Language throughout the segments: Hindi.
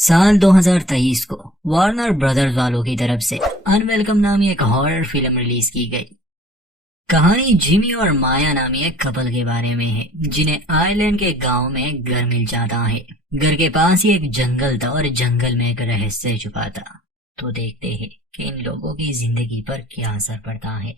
साल 2023 को वार्नर ब्रदर्स वालों की तरफ से अनवेलकम नामी एक हॉरर फिल्म रिलीज की गई। कहानी जिमी और माया नामी एक कपल के बारे में है जिन्हें आयरलैंड के गांव में घर मिल जाता है। घर के पास ही एक जंगल था और जंगल में एक रहस्य छुपा था। तो देखते हैं कि इन लोगों की जिंदगी पर क्या असर पड़ता है।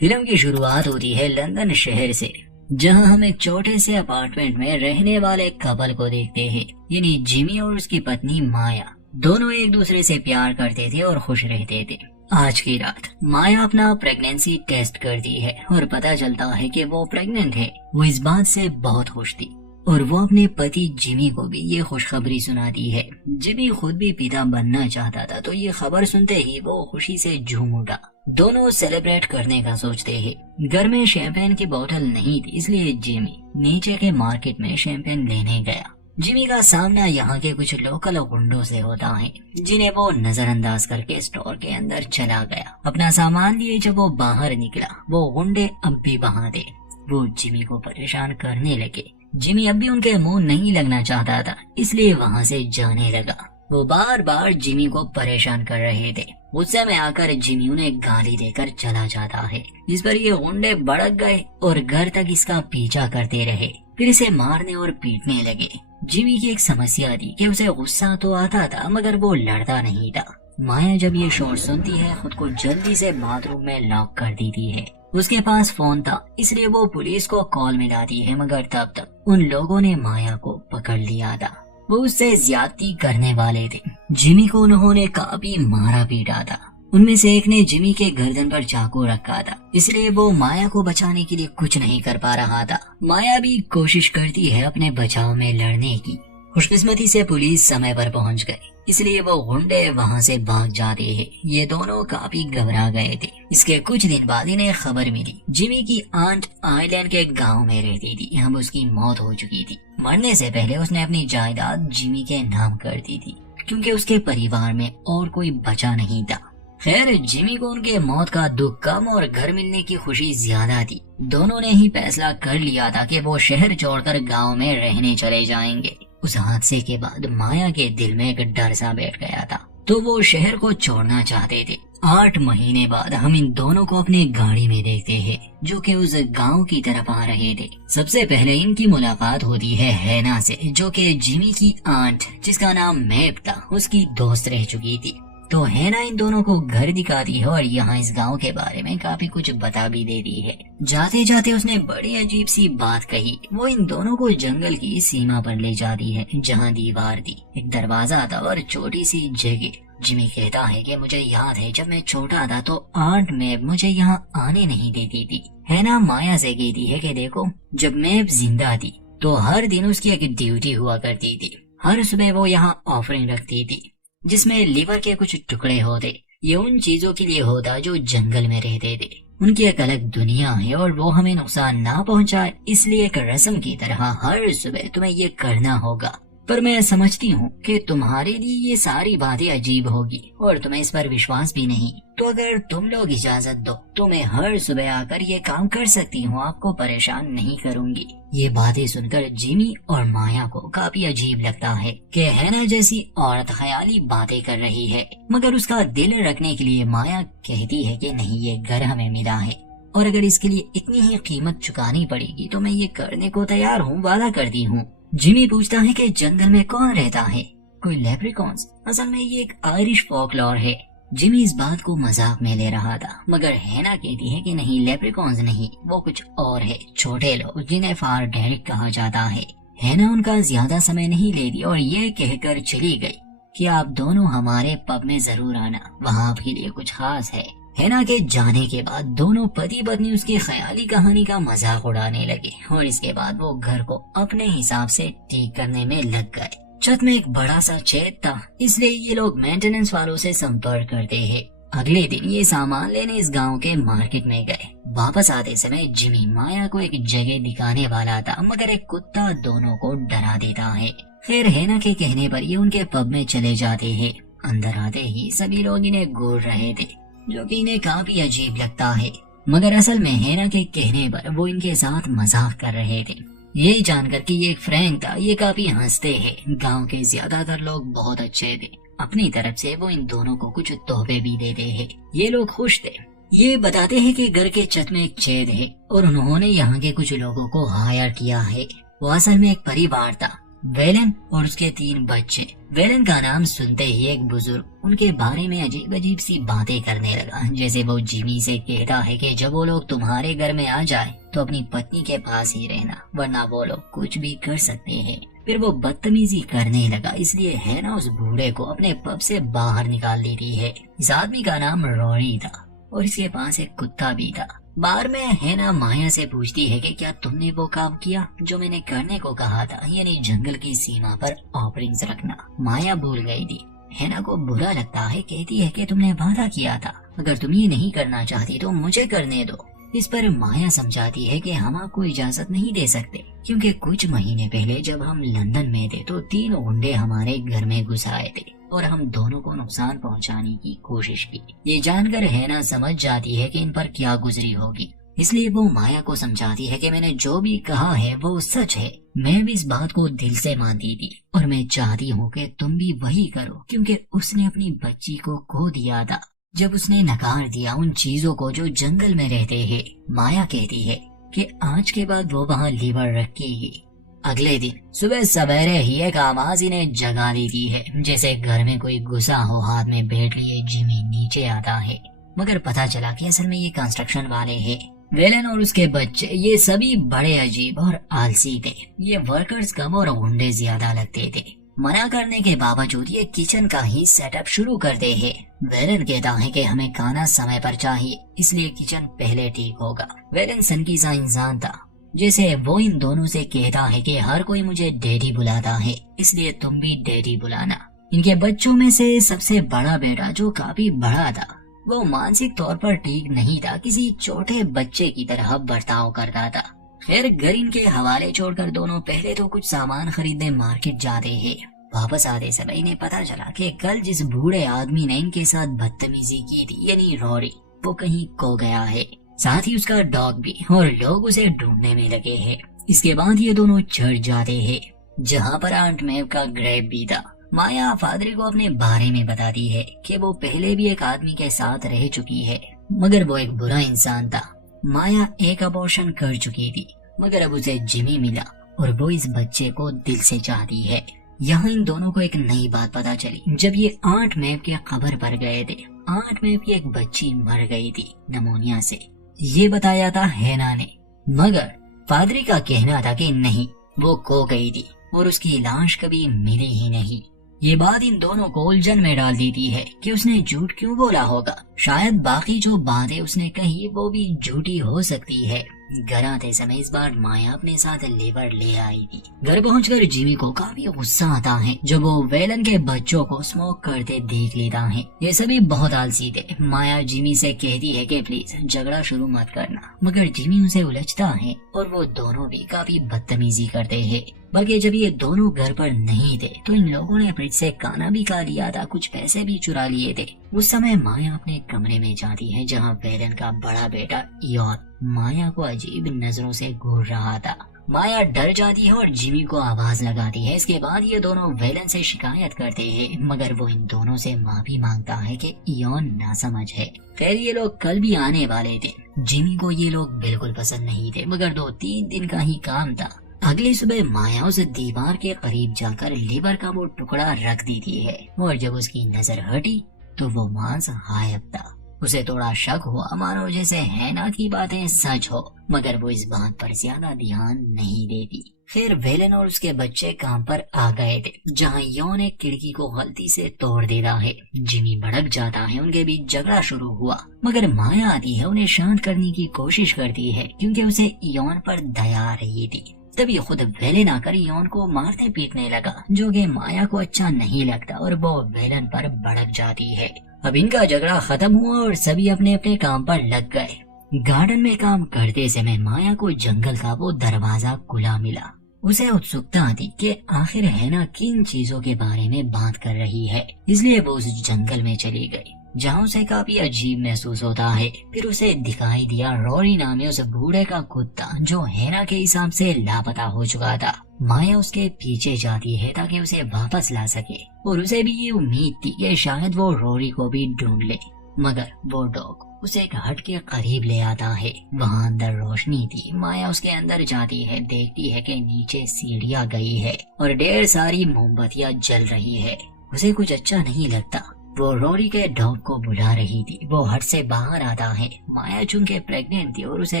फिल्म की शुरुआत होती है लंदन शहर से, जहां हम एक छोटे से अपार्टमेंट में रहने वाले कपल को देखते हैं, यानी जिमी और उसकी पत्नी माया। दोनों एक दूसरे से प्यार करते थे और खुश रहते थे। आज की रात माया अपना प्रेगनेंसी टेस्ट करती है और पता चलता है कि वो प्रेग्नेंट है। वो इस बात से बहुत खुश थी और वो अपने पति जिमी को भी ये खुशखबरी सुनाती है। जिमी खुद भी पिता बनना चाहता था, तो ये खबर सुनते ही वो खुशी से झूम उठा। दोनों सेलिब्रेट करने का सोचते हैं। घर में शैंपेन की बोतल नहीं थी, इसलिए जिमी नीचे के मार्केट में शैंपेन लेने गया। जिमी का सामना यहाँ के कुछ लोकल गुंडों से होता है, जिन्हें वो नजरअंदाज करके स्टोर के अंदर चला गया। अपना सामान लिए जब वो बाहर निकला, वो गुंडे अब भी वहाँ थे। वो जिमी को परेशान करने लगे। जिमी अब भी उनके मुंह नहीं लगना चाहता था, इसलिए वहाँ से जाने लगा। वो बार बार जिमी को परेशान कर रहे थे। गुस्से में आकर जिमी उन्हें गाली देकर चला जाता है, जिस पर ये गुंडे भड़क गए और घर तक इसका पीछा करते रहे। फिर इसे मारने और पीटने लगे। जिमी की एक समस्या थी कि उसे गुस्सा तो आता था, मगर वो लड़ता नहीं था। माया जब ये शोर सुनती है, खुद को जल्दी से बाथरूम में लॉक कर देती है। उसके पास फोन था, इसलिए वो पुलिस को कॉल मिलाती है, मगर तब तक उन लोगों ने माया को पकड़ लिया था। वो उससे ज्यादती करने वाले थे। जिमी को उन्होंने काफी मारा पीटा था। उनमें से एक ने जिमी के गर्दन पर चाकू रखा था, इसलिए वो माया को बचाने के लिए कुछ नहीं कर पा रहा था। माया भी कोशिश करती है अपने बचाव में लड़ने की। खुशकिस्मती से पुलिस समय पर पहुंच गई, इसलिए वो गुंडे वहां से भाग जाते हैं। ये दोनों काफी घबरा गए थे। इसके कुछ दिन बाद इन्हें खबर मिली, जिमी की आंट आयरलैंड के गांव में रहती थी। हम उसकी मौत हो चुकी थी। मरने से पहले उसने अपनी जायदाद जिमी के नाम कर दी थी, क्योंकि उसके परिवार में और कोई बचा नहीं था। खैर, जिमी को उनके मौत का दुख कम और घर मिलने की खुशी ज्यादा थी। दोनों ने ही फैसला कर लिया था कि वो शहर छोड़कर गांव में रहने चले जाएंगे। उस हादसे के बाद माया के दिल में एक डर सा बैठ गया था, तो वो शहर को छोड़ना चाहते थे। 8 महीने बाद हम इन दोनों को अपने गाड़ी में देखते हैं, जो कि उस गांव की तरफ आ रहे थे। सबसे पहले इनकी मुलाकात होती है हैना से, जो कि जिमी की आंट, जिसका नाम मैप था, उसकी दोस्त रह चुकी थी। तो हैना इन दोनों को घर दिखाती है और यहाँ इस गांव के बारे में काफी कुछ बता भी देती है। जाते जाते उसने बड़ी अजीब सी बात कही। वो इन दोनों को जंगल की सीमा पर ले जाती है, जहाँ दीवार थी, एक दरवाजा था और छोटी सी जगह। जिमी कहता है कि मुझे याद है जब मैं छोटा था तो आंट मैप मुझे यहाँ आने नहीं देती थी। हैना माया से कहती है कि देखो, जब मैप जिंदा थी तो हर दिन उसकी एक ड्यूटी हुआ करती थी। हर सुबह वो यहाँ ऑफरिंग रखती थी, जिसमें लीवर के कुछ टुकड़े होते। ये उन चीजों के लिए होता जो जंगल में रहते थे। उनकी एक अलग दुनिया है और वो हमें नुकसान ना पहुंचाए, इसलिए एक रस्म की तरह हर सुबह तुम्हें ये करना होगा। पर मैं समझती हूँ कि तुम्हारे लिए ये सारी बातें अजीब होगी और तुम्हें इस पर विश्वास भी नहीं। तो अगर तुम लोग इजाजत दो तो मैं हर सुबह आकर ये काम कर सकती हूँ, आपको परेशान नहीं करूँगी। ये बातें सुनकर जिमी और माया को काफी अजीब लगता है कि हैना जैसी औरत ख्याली बातें कर रही है, मगर उसका दिल रखने के लिए माया कहती है कि नहीं, ये घर हमें मिला है और अगर इसके लिए इतनी ही कीमत चुकानी पड़ेगी तो मैं ये करने को तैयार हूँ, वादा करती हूँ। जिमी पूछता है कि जंगल में कौन रहता है? कोई लेप्रिकॉन्स? असल में ये एक आयरिश फोकलॉर है। जिमी इस बात को मजाक में ले रहा था, मगर हैना कहती है कि नहीं, लेप्रिकॉन्स नहीं, वो कुछ और है, छोटे लोग जिन्हें फार डेरिक कहा जाता है। हैना उनका ज्यादा समय नहीं लेती और ये कहकर चली गई कि आप दोनों हमारे पब में जरूर आना, वहाँ आपके लिए कुछ खास है। हैना के जाने के बाद दोनों पति पत्नी उसकी ख्याली कहानी का मजाक उड़ाने लगे और इसके बाद वो घर को अपने हिसाब से ठीक करने में लग गए। छत में एक बड़ा सा छेद था, इसलिए ये लोग मेंटेनेंस वालों से संपर्क करते हैं। अगले दिन ये सामान लेने इस गांव के मार्केट में गए। वापस आते समय जिमी माया को एक जगह दिखाने वाला था, मगर एक कुत्ता दोनों को डरा देता है। खैर, हैना के कहने पर ये उनके पब में चले जाते हैं। अंदर आते ही सभी लोग इन्हें घूर रहे थे, जो कि इन्हें काफी अजीब लगता है, मगर असल में हैना के कहने पर वो इनके साथ मजाक कर रहे थे। यही जानकर कि ये एक फ्रैंक था, ये काफी हंसते हैं। गांव के ज्यादातर लोग बहुत अच्छे थे। अपनी तरफ से वो इन दोनों को कुछ तोहफे भी देते हैं। ये लोग खुश थे। ये बताते हैं कि घर के छत में एक छेद है और उन्होंने यहाँ के कुछ लोगों को हायर किया है। वो असल में एक परिवार था, वेलन और उसके 3 बच्चे। वेलन का नाम सुनते ही एक बुजुर्ग उनके बारे में अजीब अजीब सी बातें करने लगा। जैसे वो जिमी से कहता है कि जब वो लोग तुम्हारे घर में आ जाए तो अपनी पत्नी के पास ही रहना, वरना वो लोग कुछ भी कर सकते हैं। फिर वो बदतमीजी करने लगा, इसलिए हैना उस बूढ़े को अपने पब से बाहर निकाल देती है। इस आदमी का नाम रॉरी था और इसके पास एक कुत्ता भी था। बार में हैना माया से पूछती है कि क्या तुमने वो काम किया जो मैंने करने को कहा था, यानी जंगल की सीमा पर ऑफरिंग्स रखना। माया भूल गई थी। हैना को बुरा लगता है, कहती है कि तुमने वादा किया था, अगर तुम ये नहीं करना चाहती तो मुझे करने दो। इस पर माया समझाती है कि हम आपको इजाजत नहीं दे सकते, क्योंकि कुछ महीने पहले जब हम लंदन में थे तो 3 गुंडे हमारे घर में घुस आए थे और हम दोनों को नुकसान पहुंचाने की कोशिश की। ये जानकर हैना समझ जाती है कि इन पर क्या गुजरी होगी, इसलिए वो माया को समझाती है कि मैंने जो भी कहा है वो सच है। मैं भी इस बात को दिल से मानती थी और मैं चाहती हूँ कि तुम भी वही करो, क्योंकि उसने अपनी बच्ची को खो दिया था जब उसने नकार दिया उन चीजों को जो जंगल में रहते हैं। माया कहती है कि आज के बाद वो वहाँ लीवर रखेगी। अगले दिन सुबह सवेरे ही एक आवाज इन्हें जगा देती है, जैसे घर में कोई घुसा हो। हाथ में बैठ लिए जिमी नीचे आता है, मगर पता चला कि असल में ये कंस्ट्रक्शन वाले हैं। वेलन और उसके बच्चे ये सभी बड़े अजीब और आलसी थे। ये वर्कर्स कम और गुंडे ज्यादा लगते थे। मना करने के बावजूद ये किचन का ही सेटअप शुरू करते हैं। वेलन कहता है कि हमें खाना समय पर चाहिए, इसलिए किचन पहले ठीक होगा। वेलन सनकी सा इंसान था, जैसे वो इन दोनों से कहता है कि हर कोई मुझे डैडी बुलाता है, इसलिए तुम भी डैडी बुलाना। इनके बच्चों में से सबसे बड़ा बेटा, जो काफी बड़ा था, वो मानसिक तौर पर ठीक नहीं था, किसी छोटे बच्चे की तरह बर्ताव करता था। खैर घर इनके हवाले छोड़कर दोनों पहले तो कुछ सामान खरीदने मार्केट जाते हैं। वापस आते समय इन्हें पता चला कि कल जिस बूढ़े आदमी ने इनके साथ बदतमीजी की थी, यानी रॉरी, वो कहीं खो गया है, साथ ही उसका डॉग भी, और लोग उसे ढूंढने में लगे हैं। इसके बाद ये दोनों चढ़ जाते हैं जहाँ पर आंट मैव का ग्रेव भी था। माया फादरी को अपने बारे में बताती है कि वो पहले भी एक आदमी के साथ रह चुकी है, मगर वो एक बुरा इंसान था। माया एक अबॉर्शन कर चुकी थी, मगर अब उसे जिमी मिला और वो इस बच्चे को दिल से चाहती है। यहाँ इन दोनों को एक नई बात पता चली जब ये आंट मैव के खबर पर गए थे। आंट मैव की एक बच्ची मर गई थी निमोनिया से, ये बताया था हैना ने, मगर फादरी का कहना था कि नहीं, वो खो गई थी और उसकी लाश कभी मिली ही नहीं। ये बात इन दोनों को उलझन में डाल देती है कि उसने झूठ क्यों बोला होगा। शायद बाकी जो बातें उसने कही वो भी झूठी हो सकती है। घर आते समय इस बार माया अपने साथ लीवर ले आई थी। घर पहुंचकर जिमी को काफी गुस्सा आता है जब वो वेलन के बच्चों को स्मोक करते देख लेता है। ये सभी बहुत आलसी थे। माया जिमी से कहती है कि प्लीज झगड़ा शुरू मत करना, मगर जिमी उसे उलझता है और वो दोनों भी काफी बदतमीजी करते हैं। बल्कि जब ये दोनों घर पर नहीं थे तो इन लोगों ने फ्रिज से खाना भी खा लिया था, कुछ पैसे भी चुरा लिए थे। उस समय माया अपने कमरे में जाती है जहाँ वेलन का बड़ा बेटा इयॉन माया को अजीब नजरों से घूर रहा था। माया डर जाती है और जिमी को आवाज लगाती है। इसके बाद ये दोनों वेलन से शिकायत करते हैं, मगर वो इन दोनों से माफी मांगता है कि इयॉन नासमझ है। खैर ये लोग कल भी आने वाले थे। जिमी को ये लोग बिल्कुल पसंद नहीं थे, मगर 2-3 दिन का ही काम था। अगली सुबह माया उस दीवार के करीब जाकर लीवर का वो टुकड़ा रख देती है और जब उसकी नजर हटी तो वो मांस गायब था। उसे थोड़ा शक हुआ, मानो जैसे हैना की बातें सच हो, मगर वो इस बात पर ज्यादा ध्यान नहीं देती। फिर वेलन और उसके बच्चे काम पर आ गए थे जहाँ यौन एक खिड़की को गलती से तोड़ देता है। जिमी भड़क जाता है, उनके बीच झगड़ा शुरू हुआ, मगर माया आती है, उन्हें शांत करने की कोशिश करती है क्योंकि उसे यौन पर दया आ रही थी। तभी खुद वेलन आकर यौन को मारने पीटने लगा, जो कि माया को अच्छा नहीं लगता और वो वेलन पर भड़क जाती है। अब इनका झगड़ा खत्म हुआ और सभी अपने अपने काम पर लग गए। गार्डन में काम करते समय माया को जंगल का वो दरवाजा खुला मिला। उसे उत्सुकता थी कि आखिर हैना किन चीजों के बारे में बात कर रही है, इसलिए वो उस जंगल में चली गई। जहाँ उसे काफी अजीब महसूस होता है। फिर उसे दिखाई दिया रोरी नामी उस बूढ़े का कुत्ता जो हेना के हिसाब से लापता हो चुका था। माया उसके पीछे जाती है ताकि उसे वापस ला सके और उसे भी ये उम्मीद थी कि शायद वो रोरी को भी ढूंढ ले, मगर वो डॉग उसे एक हट के करीब ले आता है। वहाँ अंदर रोशनी थी। माया उसके अंदर जाती है, देखती है कि नीचे सीढ़ियाँ गई है और ढेर सारी मोमबत्तियाँ जल रही है। उसे कुछ अच्छा नहीं लगता। वो रोरी के डॉग को बुला रही थी। वो हट से बाहर आता है। माया चूंकि प्रेग्नेंट थी और उसे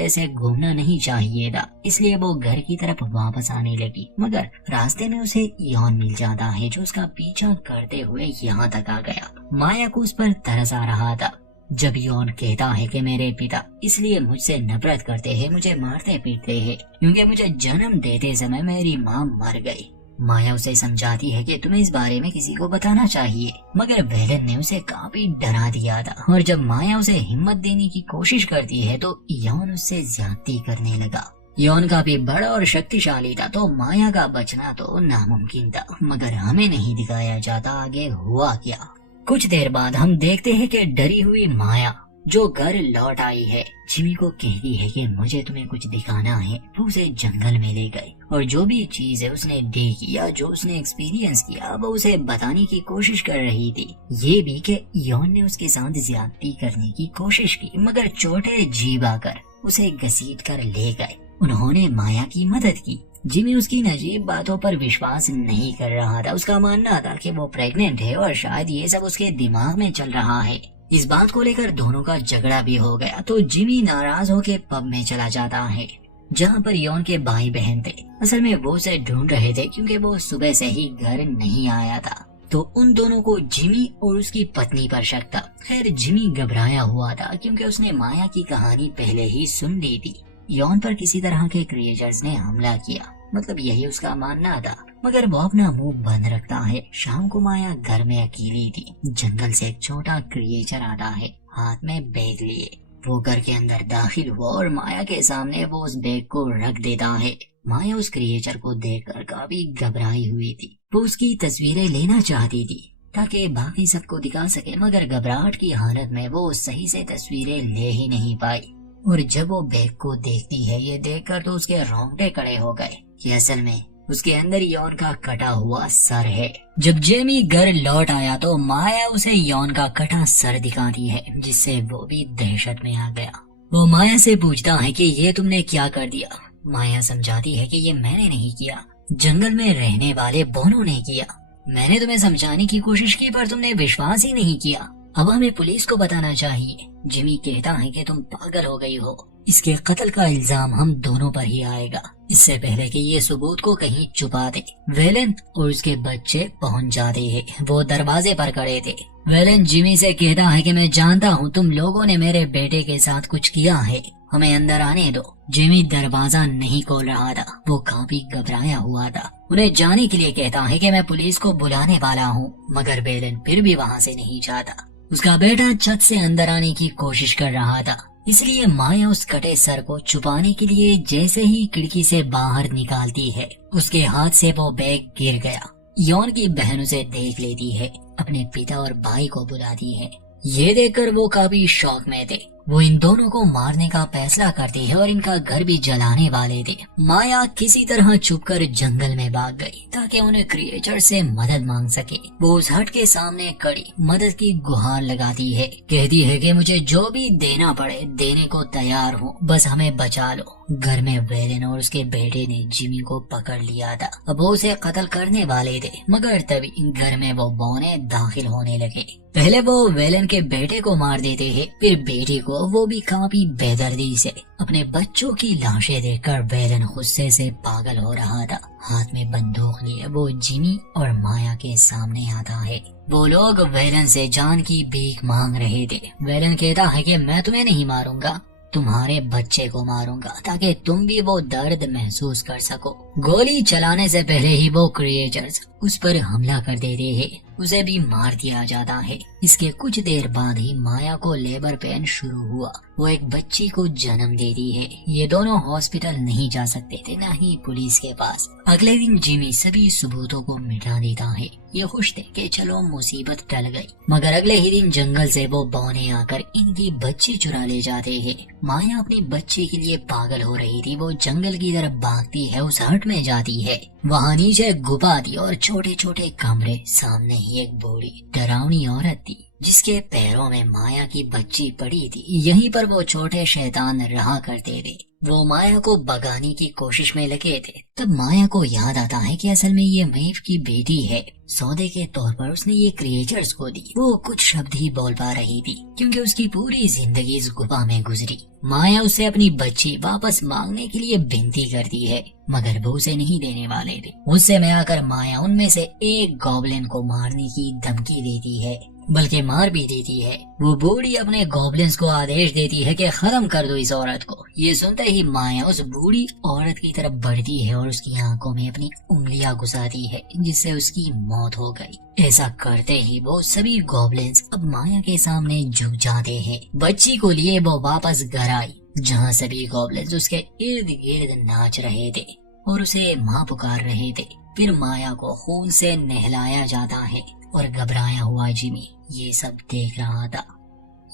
ऐसे घूमना नहीं चाहिए था, इसलिए वो घर की तरफ वापस आने लगी, मगर रास्ते में उसे यॉन मिल जाता है जो उसका पीछा करते हुए यहाँ तक आ गया। माया को उस पर तरस आ रहा था। जब यॉन कहता है कि मेरे पिता इसलिए मुझसे नफरत करते हैं, मुझे मारते पीटते हैं क्योंकि मुझे जन्म देते समय मेरी माँ मर गई। माया उसे समझाती है कि तुम्हें इस बारे में किसी को बताना चाहिए, मगर वेलन ने उसे काफी डरा दिया था। और जब माया उसे हिम्मत देने की कोशिश करती है तो यॉन उससे ज्यादती करने लगा। यॉन काफी बड़ा और शक्तिशाली था, तो माया का बचना तो नामुमकिन था, मगर हमें नहीं दिखाया जाता आगे हुआ क्या। कुछ देर बाद हम देखते हैं कि डरी हुई माया जो घर लौट आई है, जिमी को कहती है कि मुझे तुम्हें कुछ दिखाना है। वो उसे जंगल में ले गए और जो भी चीज है उसने देखी या जो उसने एक्सपीरियंस किया वो उसे बताने की कोशिश कर रही थी। ये भी कि यॉन ने उसके साथ ज्यादती करने की कोशिश की, मगर छोटे जीव आकर उसे घसीट कर ले गए। उन्होंने माया की मदद की। जिमी उसकी अजीब बातों पर विश्वास नहीं कर रहा था। उसका मानना था कि वो प्रेग्नेंट है और शायद ये सब उसके दिमाग में चल रहा है। इस बात को लेकर दोनों का झगड़ा भी हो गया, तो जिमी नाराज होकर पब में चला जाता है जहाँ पर यॉन के भाई बहन थे। असल में वो उसे ढूंढ रहे थे क्योंकि वो सुबह से ही घर नहीं आया था, तो उन दोनों को जिमी और उसकी पत्नी पर शक था। खैर जिमी घबराया हुआ था क्योंकि उसने माया की कहानी पहले ही सुन ली थी। यॉन पर किसी तरह के क्रिएचर्स ने हमला किया, मतलब यही उसका मानना था, मगर वो अपना मुंह बंद रखता है। शाम को माया घर में अकेली थी। जंगल से एक छोटा क्रिएचर आता है हाथ में बैग लिए। वो घर के अंदर दाखिल हुआ और माया के सामने वो उस बैग को रख देता है। माया उस क्रिएचर को देखकर काफी घबराई हुई थी। वो उसकी तस्वीरें लेना चाहती थी ताकि बाकी सबको दिखा सके, मगर घबराहट की हालत में वो सही से तस्वीरें ले ही नहीं पाई। और जब वो बैग को देखती है, ये देखकर तो उसके रोंगटे खड़े हो गए कि असल में उसके अंदर यॉन का कटा हुआ सर है। जब जेमी घर लौट आया तो माया उसे यॉन का कटा सर दिखाती है, जिससे वो भी दहशत में आ गया। वो माया से पूछता है कि ये तुमने क्या कर दिया। माया समझाती है कि ये मैंने नहीं किया, जंगल में रहने वाले बोनों ने किया। मैंने तुम्हें समझाने की कोशिश की पर तुमने विश्वास ही नहीं किया। अब हमें पुलिस को बताना चाहिए। जिमी कहता है कि तुम पागल हो गई हो, इसके कत्ल का इल्जाम हम दोनों पर ही आएगा, इससे पहले कि ये सबूत को कहीं छुपा दे। वेलन और उसके बच्चे पहुंच जाते हैं। वो दरवाजे पर खड़े थे। वेलन जिमी से कहता है कि मैं जानता हूँ तुम लोगों ने मेरे बेटे के साथ कुछ किया है, हमें अंदर आने दो। जिमी दरवाजा नहीं खोल रहा था, वो काफी घबराया हुआ था। उन्हें जाने के लिए कहता है कि मैं पुलिस को बुलाने वाला हूँ, मगर वेलन फिर भी वहाँ से नहीं जाता। उसका बेटा छत से अंदर आने की कोशिश कर रहा था, इसलिए माया उस कटे सर को छुपाने के लिए जैसे ही खिड़की से बाहर निकालती है, उसके हाथ से वो बैग गिर गया। यॉन की बहन उसे देख लेती है, अपने पिता और भाई को बुलाती है। ये देखकर वो काफी शौक में थे। वो इन दोनों को मारने का फैसला करती है और इनका घर भी जलाने वाले थे। माया किसी तरह छुपकर जंगल में भाग गई ताकि उन्हें क्रिएचर से मदद मांग सके। वो उस हट के सामने खड़ी मदद की गुहार लगाती है, कहती है कि मुझे जो भी देना पड़े देने को तैयार हूँ, बस हमें बचा लो। घर में वेलन और उसके बेटे ने जिमी को पकड़ लिया था। अब वो उसे कत्ल करने वाले थे, मगर तभी घर में वो बौने दाखिल होने लगे। पहले वो वेलन के बेटे को मार देते हैं, फिर बेटी को, वो भी काफी बेदर्दी से। अपने बच्चों की लाशें देखकर वेलन गुस्से से पागल हो रहा था। हाथ में बंदूक लिए वो जिमी और माया के सामने आता है। वो लोग वेलन से जान की भीख मांग रहे थे। वेलन कहता है कि मैं तुम्हें नहीं मारूंगा, तुम्हारे बच्चे को मारूंगा ताकि तुम भी वो दर्द महसूस कर सको। गोली चलाने से पहले ही वो क्रिएचर्स उस पर हमला कर देते हैं। उसे भी मार दिया जाता है। इसके कुछ देर बाद ही माया को लेबर पेन शुरू हुआ। वो एक बच्ची को जन्म देती है। ये दोनों हॉस्पिटल नहीं जा सकते थे, न ही पुलिस के पास। अगले दिन जिमी सभी सबूतों को मिटा देता है। ये खुश थे कि चलो मुसीबत टल गई, मगर अगले ही दिन जंगल से वो बौने आकर इनकी बच्ची चुरा ले जाते हैं। माया अपनी बच्ची के लिए पागल हो रही थी। वो जंगल की तरफ भागती है, उस हट में जाती है। वहाँ नीचे गुफा थी और छोटे छोटे कमरे। सामने ही एक बूढ़ी डरावनी औरत थी जिसके पैरों में माया की बच्ची पड़ी थी। यहीं पर वो छोटे शैतान रहा करते थे। वो माया को भगाने की कोशिश में लगे थे। तब माया को याद आता है कि असल में ये मेव की बेटी है। सौदे के तौर पर उसने ये क्रिएचर्स को दी। वो कुछ शब्द ही बोल पा रही थी क्योंकि उसकी पूरी जिंदगी इस गुफा में गुजरी। माया उसे अपनी बच्ची वापस मांगने के लिए विनती करती है, मगर वो उसे नहीं देने वाले थे। गुस्से में आकर माया उनमें से एक गॉब्लिन को मारने की धमकी देती है, बल्कि मार भी देती है। वो बूढ़ी अपने गॉब्लिन्स को आदेश देती है कि खत्म कर दो इस औरत को। ये सुनते ही माया उस बूढ़ी औरत की तरफ बढ़ती है और उसकी आंखों में अपनी उंगलियां घुसाती है, जिससे उसकी मौत हो गई। ऐसा करते ही वो सभी गॉब्लिन्स अब माया के सामने झुक जाते हैं। बच्ची को लिए वो वापस घर आई, जहाँ सभी गॉब्लिन्स उसके इर्द गिर्द नाच रहे थे और उसे माँ पुकार रहे थे। फिर माया को खून से नहलाया जाता है और घबराया हुआ जिमी ये सब देख रहा था।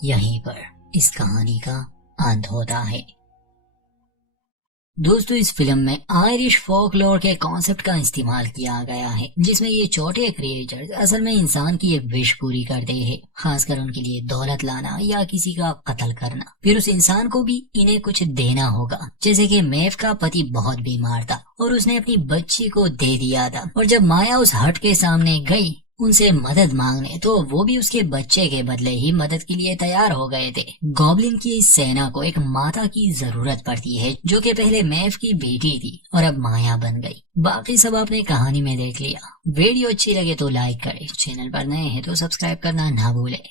यहीं पर इस कहानी का अंत होता है। दोस्तों, इस फिल्म में आयरिश फोकलोर के कॉन्सेप्ट का इस्तेमाल किया गया है, जिसमें ये छोटे क्रिएचर्स असल में इंसान की एक विश पूरी करते हैं, खासकर उनके लिए दौलत लाना या किसी का कत्ल करना। फिर उस इंसान को भी इन्हें कुछ देना होगा। जैसे कि मेव का पति बहुत बीमार था और उसने अपनी बच्ची को दे दिया था, और जब माया उस हट के सामने गई उनसे मदद मांगने, तो वो भी उसके बच्चे के बदले ही मदद के लिए तैयार हो गए थे। गॉब्लिन की इस सेना को एक माता की जरूरत पड़ती है, जो कि पहले मेव की बेटी थी और अब माया बन गई। बाकी सब आपने कहानी में देख लिया। वीडियो अच्छी लगे तो लाइक करें, चैनल पर नए हैं तो सब्सक्राइब करना ना भूलें।